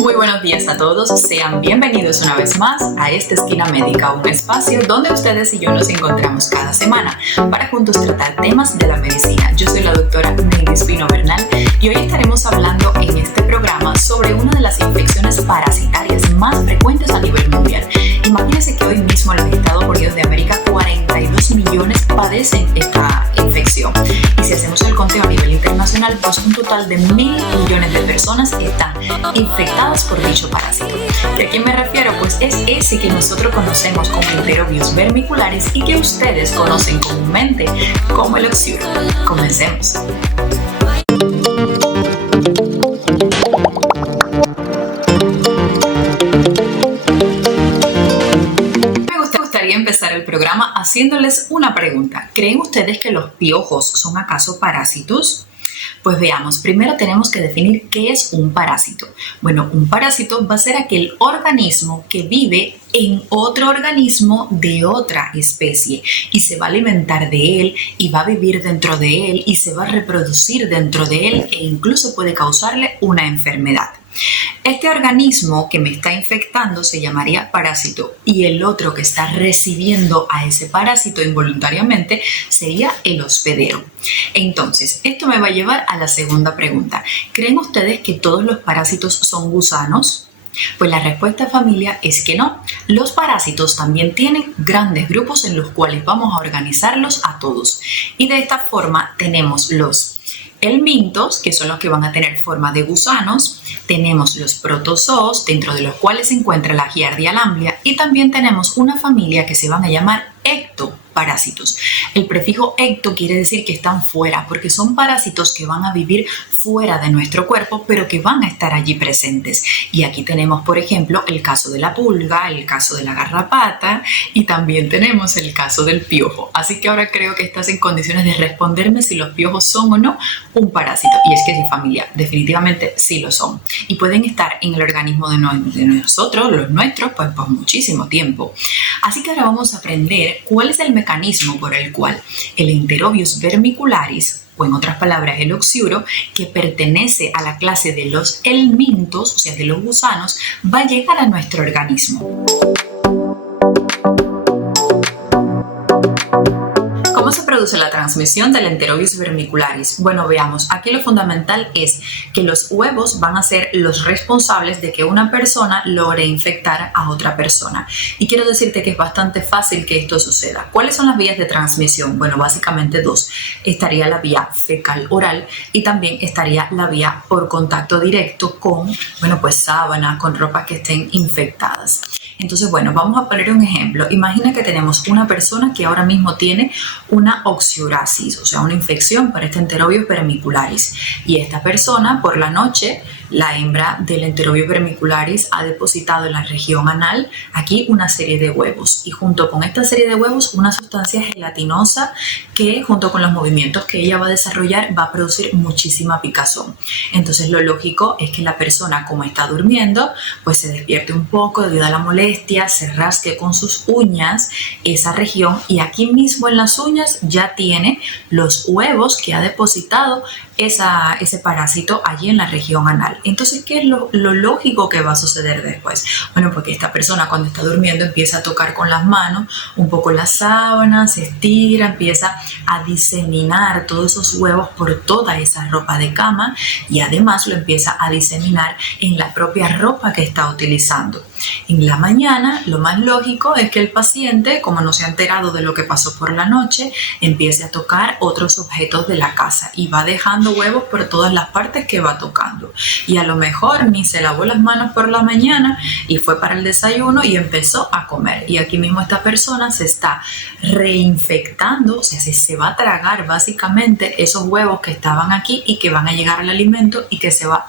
Muy buenos días a todos, sean bienvenidos una vez más a esta Esquina Médica, un espacio donde ustedes y yo nos encontramos cada semana para juntos tratar temas de la medicina. Yo soy la doctora Neily Espino Bernal y hoy estaremos hablando en este programa sobre una de las infecciones parasitarias más frecuentes a nivel mundial. Imagínense que hoy mismo en los Estados Unidos de América 42 millones padecen esta infección. Y si hacemos el conteo a nivel internacional, pues un total de 1.000 millones de personas están infectadas por dicho parásito. ¿Y a qué me refiero? Pues es ese que nosotros conocemos como Enterobius vermicularis y que ustedes conocen comúnmente como el oxiuro. Comencemos. Empezar el programa haciéndoles una pregunta. ¿Creen ustedes que los piojos son acaso parásitos? Pues veamos, primero tenemos que definir qué es un parásito. Bueno, un parásito va a ser aquel organismo que vive en otro organismo de otra especie y se va a alimentar de él y va a vivir dentro de él y se va a reproducir dentro de él e incluso puede causarle una enfermedad. Este organismo que me está infectando se llamaría parásito y el otro que está recibiendo a ese parásito involuntariamente sería el hospedero. Entonces, esto me va a llevar a la segunda pregunta. ¿Creen ustedes que todos los parásitos son gusanos? Pues la respuesta, familia, es que no. Los parásitos también tienen grandes grupos en los cuales vamos a organizarlos a todos. Y de esta forma tenemos los helmintos, que son los que van a tener forma de gusanos, tenemos los protozoos, dentro de los cuales se encuentra la Giardia lamblia, y también tenemos una familia que se van a llamar ectoparásitos. El prefijo ecto quiere decir que están fuera, porque son parásitos que van a vivir fuera de nuestro cuerpo, pero que van a estar allí presentes. Y aquí tenemos, por ejemplo, el caso de la pulga, el caso de la garrapata y también tenemos el caso del piojo. Así que ahora creo que estás en condiciones de responderme si los piojos son o no un parásito. Y es que sí, familia, definitivamente sí lo son. Y pueden estar en el organismo de nosotros, los nuestros, pues por muchísimo tiempo. Así que ahora vamos a aprender cuál es el mecanismo por el cual el Enterobius vermicularis, o en otras palabras el oxiuro, que pertenece a la clase de los helmintos, o sea de los gusanos, va a llegar a nuestro organismo. ¿Cómo se produce la transmisión del Enterobius vermicularis? Bueno, veamos, aquí lo fundamental es que los huevos van a ser los responsables de que una persona logre infectar a otra persona. Y quiero decirte que es bastante fácil que esto suceda. ¿Cuáles son las vías de transmisión? Bueno, básicamente dos. Estaría la vía fecal-oral y también estaría la vía por contacto directo con, sábanas, con ropas que estén infectadas. Entonces, vamos a poner un ejemplo. Imagina que tenemos una persona que ahora mismo tiene una oxiurasis, o sea, una infección por este Enterobius vermicularis. Y esta persona, por la noche, la hembra del Enterobius vermicularis ha depositado en la región anal aquí una serie de huevos. Y junto con esta serie de huevos, una sustancia gelatinosa que, junto con los movimientos que ella va a desarrollar, va a producir muchísima picazón. Entonces, lo lógico es que la persona, como está durmiendo, pues se despierte un poco debido a la molestia, se rasque con sus uñas esa región y aquí mismo en las uñas ya tiene los huevos que ha depositado ese parásito allí en la región anal. Entonces, ¿qué es lo lógico que va a suceder después? Bueno, porque esta persona cuando está durmiendo empieza a tocar con las manos un poco las sábanas, se estira, empieza a diseminar todos esos huevos por toda esa ropa de cama y además lo empieza a diseminar en la propia ropa que está utilizando. En la mañana, lo más lógico es que el paciente, como no se ha enterado de lo que pasó por la noche, empiece a tocar otros objetos de la casa y va dejando huevos por todas las partes que va tocando. Y a lo mejor ni se lavó las manos por la mañana y fue para el desayuno y empezó a comer. Y aquí mismo esta persona se está reinfectando, o sea, se va a tragar básicamente esos huevos que estaban aquí y que van a llegar al alimento y que se va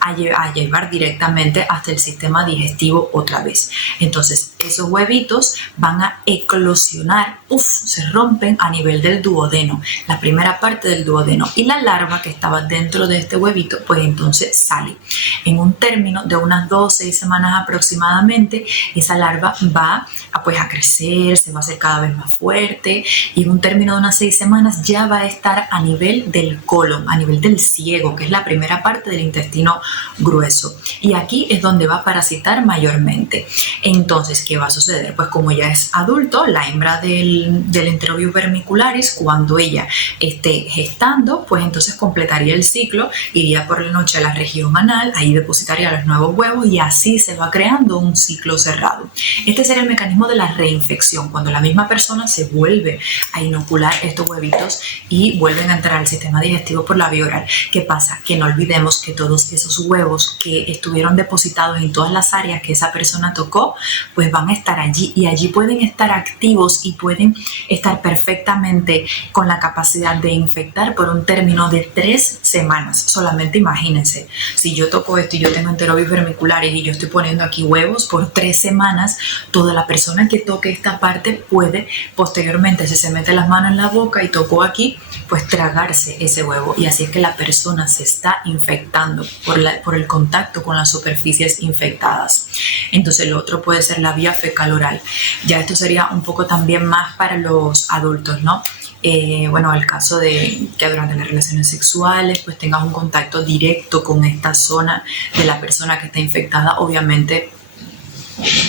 a llevar directamente hasta el sistema digestivo otra vez. Entonces, esos huevitos van a eclosionar, se rompen a nivel del duodeno, la primera parte del duodeno, y la larva que estaba dentro de este huevito, pues entonces sale. En un término de unas 2 o 6 semanas aproximadamente, esa larva va a crecer, se va a hacer cada vez más fuerte, y en un término de unas 6 semanas ya va a estar a nivel del colon, a nivel del ciego, que es la primera parte del intestino grueso. Y aquí es donde va a parasitar mayormente. Entonces, ¿qué va a suceder? Pues como ya es adulto, la hembra del Enterobius vermicularis, cuando ella esté gestando, pues entonces completaría el ciclo, iría por la noche a la región anal, ahí depositaría los nuevos huevos y así se va creando un ciclo cerrado. Este sería el mecanismo de la reinfección, cuando la misma persona se vuelve a inocular estos huevitos y vuelven a entrar al sistema digestivo por la vía oral. ¿Qué pasa? Que no olvidemos que todos esos huevos que estuvieron depositados en todas las áreas que esa persona tocó, pues van a estar allí, y allí pueden estar activos y pueden estar perfectamente con la capacidad de infectar por un término de 3 semanas. Solamente imagínense, si yo toco esto y yo tengo Enterobius vermicularis y yo estoy poniendo aquí huevos por 3 semanas, toda la persona que toque esta parte puede posteriormente, si se mete las manos en la boca y tocó aquí, pues tragarse ese huevo, y así es que la persona se está infectando por el contacto con las superficies infectadas. Entonces lo otro puede ser la vía fecal oral. Ya esto sería un poco también más para los adultos, ¿no? El caso de que durante las relaciones sexuales pues tengas un contacto directo con esta zona de la persona que está infectada, obviamente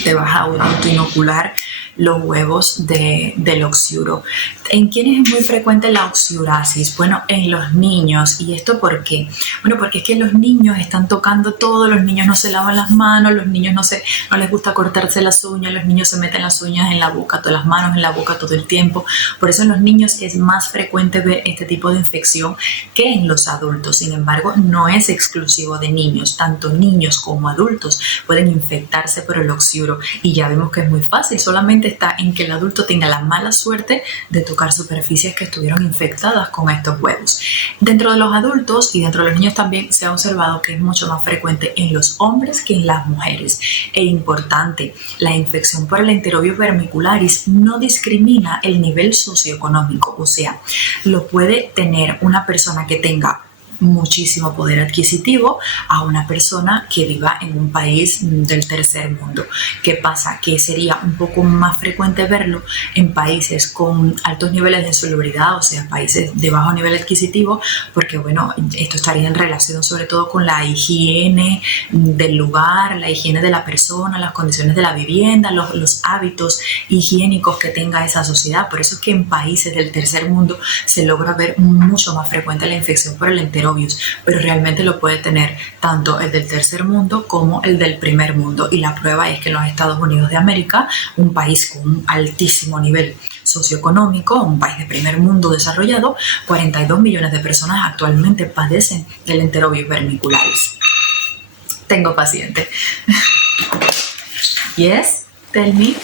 te vas a autoinocular los huevos del oxiuro. ¿En quiénes es muy frecuente la oxiurasis? Bueno, en los niños. ¿Y esto por qué? Bueno, porque es que los niños están tocando todo, los niños no se lavan las manos, los niños no les gusta cortarse las uñas, los niños se meten las uñas en la boca, todas las manos en la boca todo el tiempo. Por eso en los niños es más frecuente ver este tipo de infección que en los adultos. Sin embargo, no es exclusivo de niños. Tanto niños como adultos pueden infectarse por el oxiuro. Y ya vemos que es muy fácil, solamente está en que el adulto tenga la mala suerte de tocar superficies que estuvieron infectadas con estos huevos. Dentro de los adultos y dentro de los niños también se ha observado que es mucho más frecuente en los hombres que en las mujeres. E importante, la infección por el Enterobius vermicularis no discrimina el nivel socioeconómico, o sea, lo puede tener una persona que tenga muchísimo poder adquisitivo a una persona que viva en un país del tercer mundo. ¿Qué pasa? Que sería un poco más frecuente verlo en países con altos niveles de insalubridad, o sea, países de bajo nivel adquisitivo, porque bueno, esto estaría en relación sobre todo con la higiene del lugar, la higiene de la persona, las condiciones de la vivienda, los hábitos higiénicos que tenga esa sociedad. Por eso es que en países del tercer mundo se logra ver mucho más frecuente la infección por el enterobius, pero realmente lo puede tener tanto el del tercer mundo como el del primer mundo, y la prueba es que en los Estados Unidos de América, un país con un altísimo nivel socioeconómico, un país de primer mundo desarrollado, 42 millones de personas actualmente padecen del Enterobius vermicularis. Tengo paciente. Yes, tell me.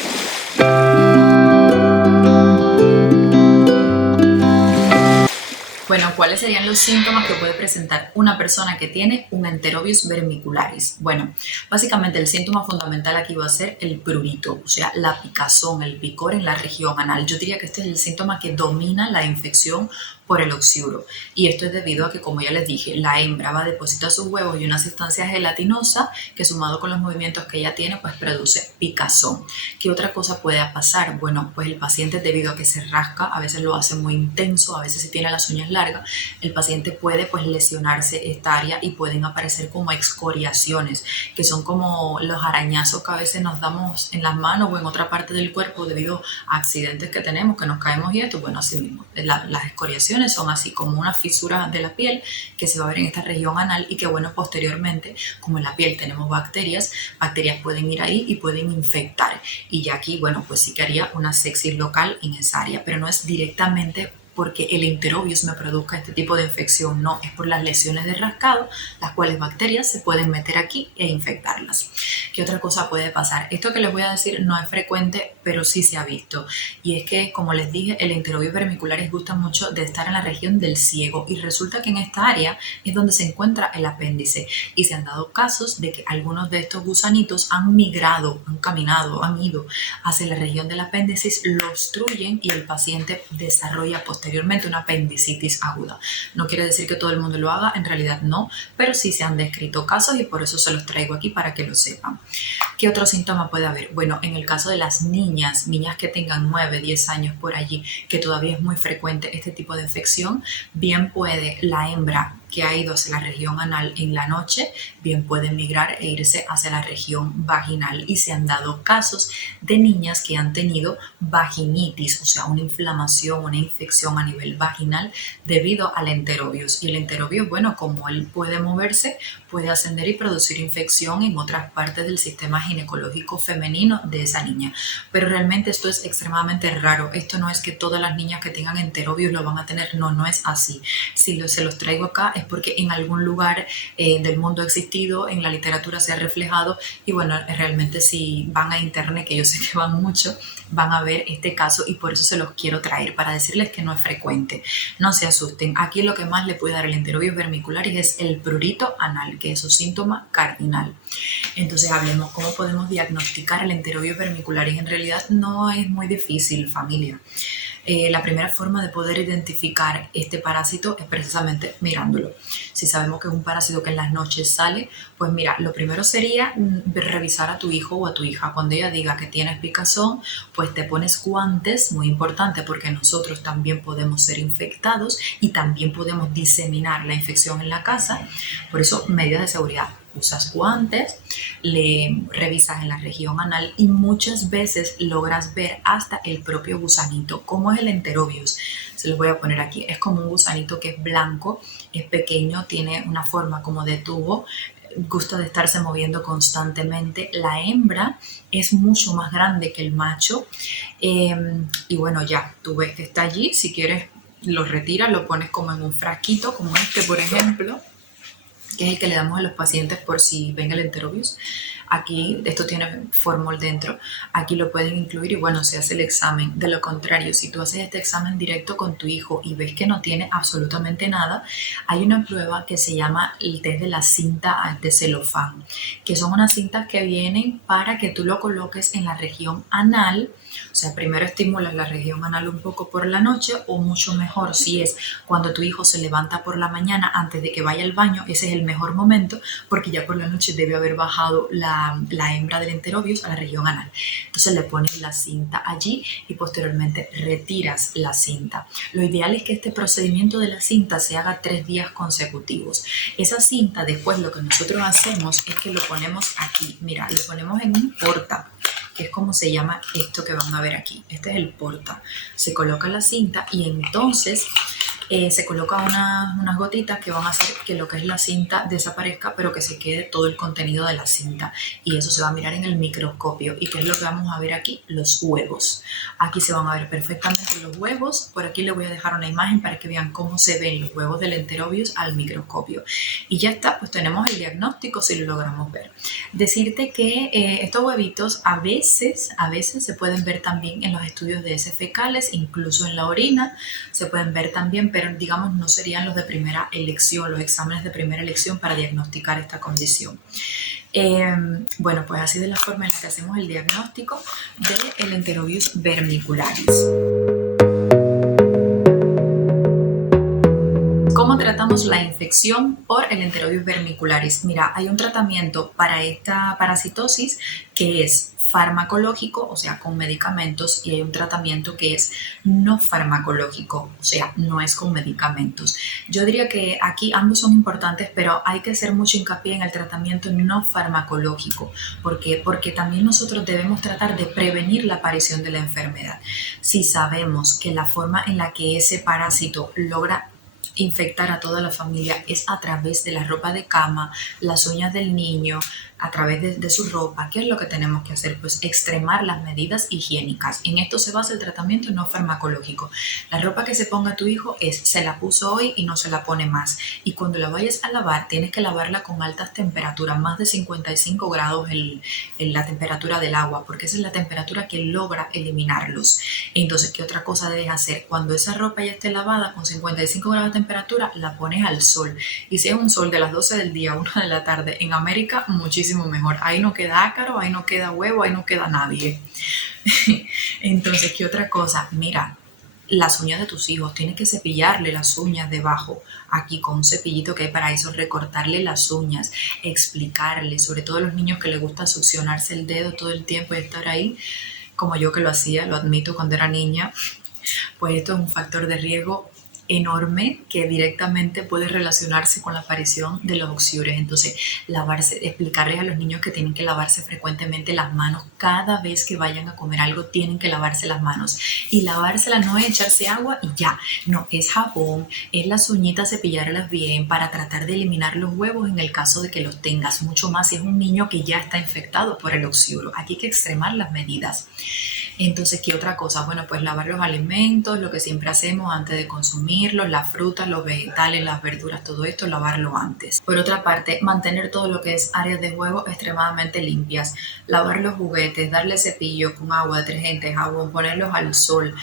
Bueno, ¿cuáles serían los síntomas que puede presentar una persona que tiene un Enterobius vermicularis? Bueno, básicamente el síntoma fundamental aquí va a ser el prurito, o sea, la picazón, el picor en la región anal. Yo diría que este es el síntoma que domina la infección por el oxiuro, y esto es debido a que, como ya les dije, la hembra va a depositar sus huevos y una sustancia gelatinosa que, sumado con los movimientos que ella tiene, pues produce picazón. ¿Qué otra cosa puede pasar? Bueno, pues el paciente, debido a que se rasca, a veces lo hace muy intenso, a veces si tiene las uñas largas, el paciente puede pues lesionarse esta área y pueden aparecer como excoriaciones, que son como los arañazos que a veces nos damos en las manos o en otra parte del cuerpo debido a accidentes que tenemos, que nos caemos y esto. Bueno, así mismo, las excoriaciones son así como una fisura de la piel que se va a ver en esta región anal, y que bueno, posteriormente, como en la piel tenemos bacterias pueden ir ahí y pueden infectar, y ya aquí bueno, pues sí que haría una sepsis local en esa área, pero no es directamente porque el enterobius me produzca este tipo de infección, no, es por las lesiones de rascado, las cuales bacterias se pueden meter aquí e infectarlas. ¿Qué otra cosa puede pasar? Esto que les voy a decir no es frecuente, pero sí se ha visto, y es que, como les dije, el enterobius vermicularis gusta mucho de estar en la región del ciego, y resulta que en esta área es donde se encuentra el apéndice, y se han dado casos de que algunos de estos gusanitos han migrado, han caminado, han ido hacia la región del apéndice, lo obstruyen y el paciente desarrolla posteriormente una apendicitis aguda. No quiere decir que todo el mundo lo haga, en realidad no, pero sí se han descrito casos y por eso se los traigo aquí para que lo sepan. ¿Qué otro síntoma puede haber? Bueno, en el caso de las niñas que tengan 9, 10 años por allí, que todavía es muy frecuente este tipo de infección, bien puede la hembra que ha ido hacia la región anal en la noche, bien puede migrar e irse hacia la región vaginal, y se han dado casos de niñas que han tenido vaginitis, o sea, una inflamación, una infección a nivel vaginal debido al enterobius. Y el enterobius, bueno, como él puede moverse, puede ascender y producir infección en otras partes del sistema ginecológico femenino de esa niña. Pero realmente esto es extremadamente raro. Esto no es que todas las niñas que tengan enterobius lo van a tener, no, no es así. Si se los traigo acá es porque en algún lugar del mundo ha existido, en la literatura se ha reflejado, y bueno, realmente si van a internet, que yo sé que van mucho, van a ver este caso, y por eso se los quiero traer, para decirles que no es frecuente. No se asusten. Aquí lo que más le puede dar el enterobius vermicularis es el prurito anal, que es su síntoma cardinal. Entonces hablemos cómo podemos diagnosticar el enterobius vermicularis. En realidad no es muy difícil, familia. La primera forma de poder identificar este parásito es precisamente mirándolo. Si sabemos que es un parásito que en las noches sale, pues mira, lo primero sería revisar a tu hijo o a tu hija. Cuando ella diga que tienes picazón, pues te pones guantes, muy importante, porque nosotros también podemos ser infectados y también podemos diseminar la infección en la casa. Por eso, medidas de seguridad. Usas guantes, le revisas en la región anal y muchas veces logras ver hasta el propio gusanito. ¿Cómo es el enterobius? Se los voy a poner aquí. Es como un gusanito que es blanco, es pequeño, tiene una forma como de tubo, gusta de estarse moviendo constantemente. La hembra es mucho más grande que el macho, y bueno, ya tú ves que está allí. Si quieres lo retiras, lo pones como en un frasquito, como este por ejemplo, que es el que le damos a los pacientes por si ven el enterobius. Aquí esto tiene formol dentro, aquí lo pueden incluir y bueno, se hace el examen. De lo contrario, si tú haces este examen directo con tu hijo y ves que no tiene absolutamente nada, hay una prueba que se llama el test de la cinta de celofán, que son unas cintas que vienen para que tú lo coloques en la región anal. O sea, primero estimulas la región anal un poco por la noche, o mucho mejor si es cuando tu hijo se levanta por la mañana antes de que vaya al baño. Ese es el mejor momento, porque ya por la noche debe haber bajado la hembra del enterobius a la región anal. Entonces le pones la cinta allí y posteriormente retiras la cinta. Lo ideal es que este procedimiento de la cinta se haga 3 días consecutivos. Esa cinta, después lo que nosotros hacemos es que lo ponemos aquí. Mira, lo ponemos en un porta, que es como se llama esto que van a ver aquí. Este es el porta. Se coloca la cinta y entonces se coloca unas gotitas que van a hacer que lo que es la cinta desaparezca, pero que se quede todo el contenido de la cinta. Y eso se va a mirar en el microscopio. ¿Y qué es lo que vamos a ver aquí? Los huevos. Aquí se van a ver perfectamente los huevos. Por aquí les voy a dejar una imagen para que vean cómo se ven los huevos del enterobius al microscopio. Y ya está, pues tenemos el diagnóstico si lo logramos ver. Decirte que estos huevitos a veces se pueden ver también en los estudios de heces fecales, incluso en la orina se pueden ver también, pero digamos no serían los de primera elección, los exámenes de primera elección para diagnosticar esta condición. Bueno, pues así de la forma en la que hacemos el diagnóstico del enterobius vermicularis. ¿Cómo tratamos la infección por el enterobius vermicularis? Mira, hay un tratamiento para esta parasitosis que es farmacológico, o sea, con medicamentos, y hay un tratamiento que es no farmacológico, o sea, no es con medicamentos. Yo diría que aquí ambos son importantes, pero hay que hacer mucho hincapié en el tratamiento no farmacológico. ¿Por qué? Porque también nosotros debemos tratar de prevenir la aparición de la enfermedad. Si sabemos que la forma en la que ese parásito logra infectar a toda la familia es a través de la ropa de cama, las uñas del niño, a través de su ropa, ¿qué es lo que tenemos que hacer? Pues extremar las medidas higiénicas. En esto se basa el tratamiento no farmacológico. La ropa que se ponga tu hijo se la puso hoy y no se la pone más. Y cuando la vayas a lavar, tienes que lavarla con altas temperaturas, más de 55 grados en la temperatura del agua, porque esa es la temperatura que logra eliminarlos. Entonces, ¿qué otra cosa debes hacer? Cuando esa ropa ya esté lavada con 55 grados de temperatura, la pones al sol. Y si es un sol de las 12 del día a 1 de la tarde en América, muchísimo mejor. Ahí no queda ácaro, ahí no queda huevo, ahí no queda nadie. Entonces, ¿qué otra cosa? Mira, las uñas de tus hijos, tienes que cepillarle las uñas debajo, aquí con un cepillito que hay para eso, recortarle las uñas, explicarle, sobre todo a los niños que les gusta succionarse el dedo todo el tiempo y estar ahí, como yo que lo hacía, lo admito cuando era niña, pues esto es un factor de riesgo enorme que directamente puede relacionarse con la aparición de los oxiures. Entonces, explicarles a los niños que tienen que lavarse frecuentemente las manos. Cada vez que vayan a comer algo tienen que lavarse las manos. Y lavárselas no es echarse agua y ya. No, es jabón, es las uñitas, cepillárselas bien para tratar de eliminar los huevos en el caso de que los tengas. Mucho más si es un niño que ya está infectado por el oxiuro. Aquí hay que extremar las medidas. Entonces, ¿qué otra cosa? Bueno, pues lavar los alimentos, lo que siempre hacemos antes de consumirlos, las frutas, los vegetales, las verduras, todo esto, lavarlo antes. Por otra parte, mantener todo lo que es áreas de juego extremadamente limpias, lavar los juguetes, darle cepillo con agua, detergente, jabón, ponerlos al sol.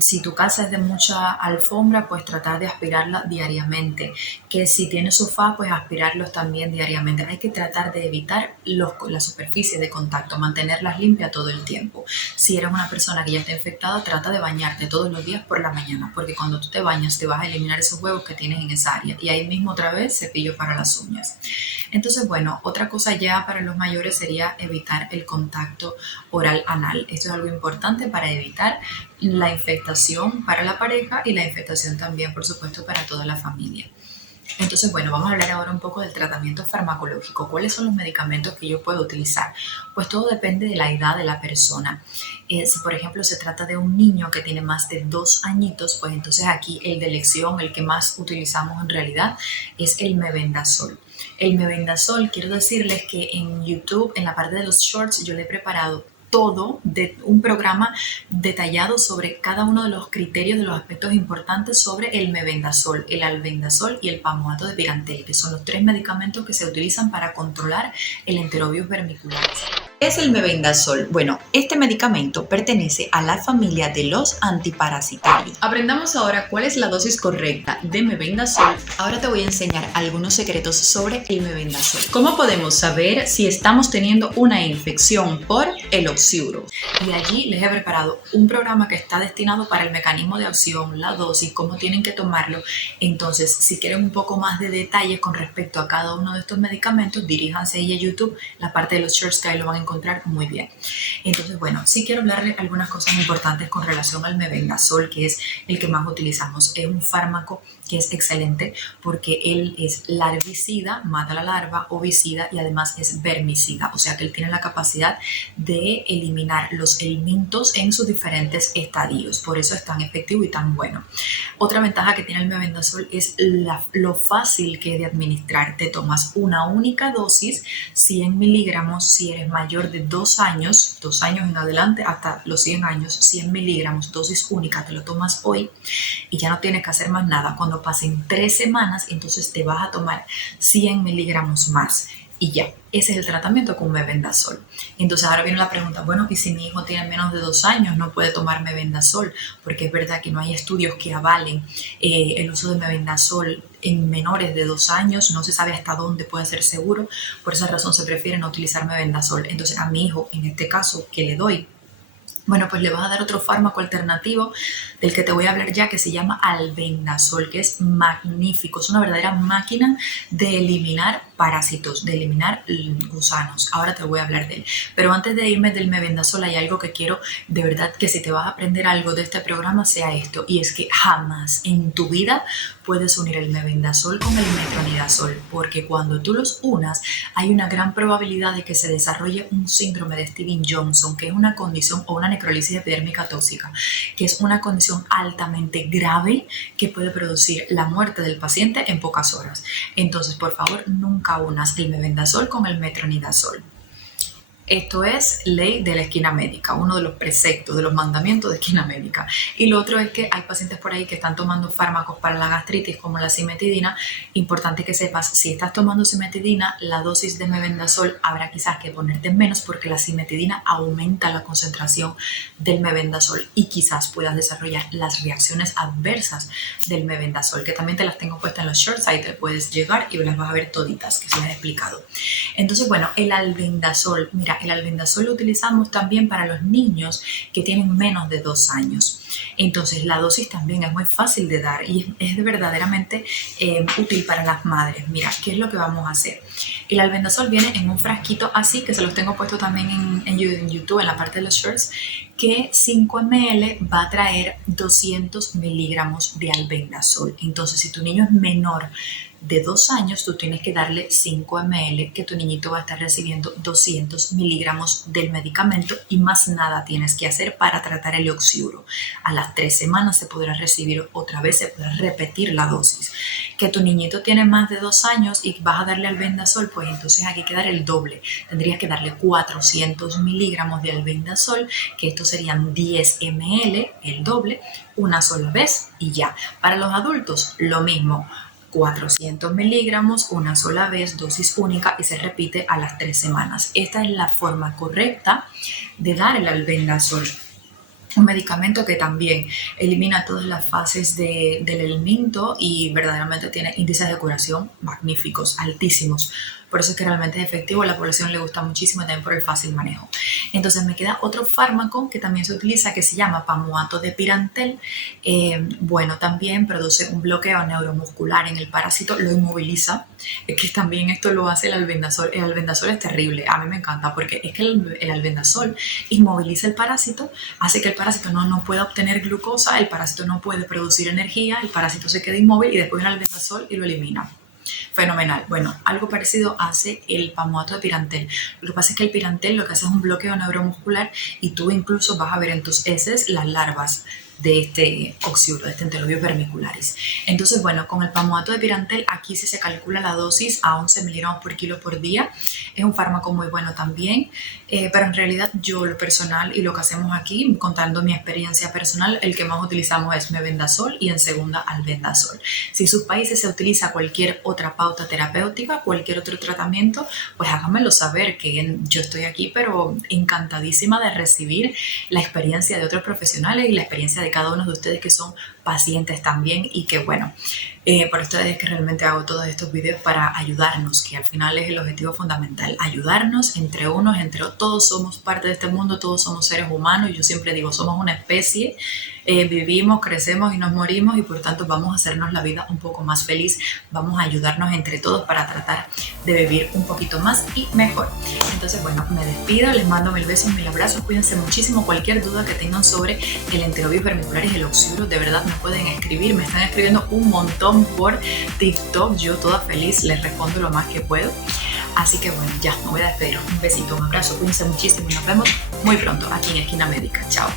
Si tu casa es de mucha alfombra, pues tratar de aspirarla diariamente. Que si tienes sofá, pues aspirarlos también diariamente. Hay que tratar de evitar las superficies de contacto, mantenerlas limpias todo el tiempo. Si eres una persona que ya está infectada, trata de bañarte todos los días por la mañana, porque cuando tú te bañas te vas a eliminar esos huevos que tienes en esa área. Y ahí mismo otra vez cepillo para las uñas. Entonces, bueno, otra cosa ya para los mayores sería evitar el contacto oral anal. Esto es algo importante para evitar la infectación para la pareja y la infectación también, por supuesto, para toda la familia. Entonces, bueno, vamos a hablar ahora un poco del tratamiento farmacológico. ¿Cuáles son los medicamentos que yo puedo utilizar? Pues todo depende de la edad de la persona. Si, por ejemplo, se trata de un niño que tiene más de 2 añitos, pues entonces aquí el de elección, el que más utilizamos en realidad, es el mebendazol. El mebendazol, quiero decirles que en YouTube, en la parte de los shorts, yo le he preparado todo de un programa detallado sobre cada uno de los criterios de los aspectos importantes sobre el mebendazol, el albendazol y el palmoato de Pirantel, que son los 3 medicamentos que se utilizan para controlar el enterovirus vermicularis. ¿Qué es el mebendazol? Bueno, este medicamento pertenece a la familia de los antiparasitarios. Aprendamos ahora cuál es la dosis correcta de mebendazol. Ahora te voy a enseñar algunos secretos sobre el mebendazol. ¿Cómo podemos saber si estamos teniendo una infección por el oxiuro? Y allí les he preparado un programa que está destinado para el mecanismo de acción, la dosis, cómo tienen que tomarlo. Entonces, si quieren un poco más de detalles con respecto a cada uno de estos medicamentos, diríjanse ahí a YouTube, la parte de los shorts que ahí lo van a encontrar muy bien. Entonces, bueno, sí quiero hablarles algunas cosas importantes con relación al mebendazol, que es el que más utilizamos. Es un fármaco que es excelente porque él es larvicida, mata la larva, ovicida y además es vermicida, o sea que él tiene la capacidad de eliminar los elementos en sus diferentes estadios, por eso es tan efectivo y tan bueno. Otra ventaja que tiene el mebendazol es lo fácil que es de administrar. Te tomas una única dosis, 100 miligramos, si eres mayor de 2 años en adelante, hasta los 100 años, 100 miligramos, dosis única, te lo tomas hoy y ya no tienes que hacer más nada. Cuando pasen 3 semanas, entonces te vas a tomar 100 miligramos más y ya. Ese es el tratamiento con mebendazol. Entonces ahora viene la pregunta, bueno, ¿y si mi hijo tiene menos de 2 años no puede tomar mebendazol? Porque es verdad que no hay estudios que avalen el uso de mebendazol en menores de 2 años, no se sabe hasta dónde puede ser seguro, por esa razón se prefiere no utilizar mebendazol. Entonces a mi hijo, en este caso, ¿qué le doy? Bueno, pues le vas a dar otro fármaco alternativo del que te voy a hablar ya, que se llama albendazol, que es magnífico. Es una verdadera máquina de eliminar parásitos, de eliminar gusanos. Ahora te voy a hablar de él. Pero antes de irme del mebendazol, hay algo que quiero, de verdad, que si te vas a aprender algo de este programa, sea esto. Y es que jamás en tu vida puedes unir el mebendazol con el metronidazol, porque cuando tú los unas hay una gran probabilidad de que se desarrolle un síndrome de Stevens-Johnson, que es una condición, o una necrólisis epidérmica tóxica, que es una condición altamente grave que puede producir la muerte del paciente en pocas horas. Entonces, por favor, nunca unas el mebendazol con el metronidazol. Esto es ley de la esquina médica, uno de los preceptos, de los mandamientos de esquina médica. Y lo otro es que hay pacientes por ahí que están tomando fármacos para la gastritis como la cimetidina. Importante que sepas, si estás tomando cimetidina, la dosis de mebendazol habrá quizás que ponerte menos, porque la cimetidina aumenta la concentración del mebendazol y quizás puedas desarrollar las reacciones adversas del mebendazol, que también te las tengo puestas en los shorts, ahí te puedes llegar y las vas a ver toditas, que se las he explicado. Entonces, bueno, el albendazol, mira, el albendazol lo utilizamos también para los niños que tienen menos de 2 años. Entonces la dosis también es muy fácil de dar y es verdaderamente útil para las madres. Mira, ¿qué es lo que vamos a hacer? El albendazol viene en un frasquito así, que se los tengo puesto también en YouTube, en la parte de los shorts, que 5 ml va a traer 200 miligramos de albendazol. Entonces, si tu niño es menor de 2 años, tú tienes que darle 5 ml, que tu niñito va a estar recibiendo 200 miligramos del medicamento y más nada tienes que hacer para tratar el oxiuro. A las 3 semanas se podrá recibir otra vez, se podrá repetir la dosis. Que tu niñito tiene más de 2 años y vas a darle albendazol, pues entonces aquí hay que dar el doble. Tendrías que darle 400 miligramos de albendazol, que estos serían 10 ml, el doble, una sola vez y ya. Para los adultos, lo mismo. 400 miligramos una sola vez, dosis única, y se repite a las 3 semanas. Esta es la forma correcta de dar el albendazol. Un medicamento que también elimina todas las fases del elemento y verdaderamente tiene índices de curación magníficos, altísimos. Por eso es que realmente es efectivo, a la población le gusta muchísimo y también por el fácil manejo. Entonces me queda otro fármaco que también se utiliza, que se llama pamuato de pirantel. Bueno, también produce un bloqueo neuromuscular en el parásito, lo inmoviliza, que también esto lo hace el albendazol. El albendazol es terrible, a mí me encanta, porque es que el albendazol inmoviliza el parásito, hace que el parásito no pueda obtener glucosa, el parásito no puede producir energía, el parásito se queda inmóvil y después el albendazol y lo elimina. Fenomenal. Bueno, algo parecido hace el pamuato de pirantel. Lo que pasa es que el pirantel lo que hace es un bloqueo neuromuscular y tú incluso vas a ver en tus heces las larvas de este oxiuro, de este Enterobius vermicularis. Entonces, bueno, con el pamuato de pirantel aquí sí se calcula la dosis a 11 miligramos por kilo por día. Es un fármaco muy bueno también, pero en realidad yo lo personal y lo que hacemos aquí, contando mi experiencia personal, el que más utilizamos es mebendazol y en segunda albendazol. Si en sus países se utiliza cualquier otra pauta terapéutica, cualquier otro tratamiento, pues háganmelo saber, que yo estoy aquí pero encantadísima de recibir la experiencia de otros profesionales y la experiencia de cada uno de ustedes que son pacientes también y que bueno, por esto es que realmente hago todos estos videos para ayudarnos, que al final es el objetivo fundamental, ayudarnos entre unos, entre otros. Todos somos parte de este mundo, todos somos seres humanos y yo siempre digo, somos una especie, vivimos, crecemos y nos morimos y por tanto vamos a hacernos la vida un poco más feliz, vamos a ayudarnos entre todos para tratar de vivir un poquito más y mejor. Entonces bueno, me despido, les mando 1000 besos, 1000 abrazos, cuídense muchísimo. Cualquier duda que tengan sobre el Enterobius vermicularis y el oxiuro, de verdad me pueden escribir, me están escribiendo un montón por TikTok, yo toda feliz les respondo lo más que puedo. Así que bueno, ya me voy a despedir. Un besito, un abrazo, cuídense muchísimo y nos vemos muy pronto aquí en Esquina Médica. Chao.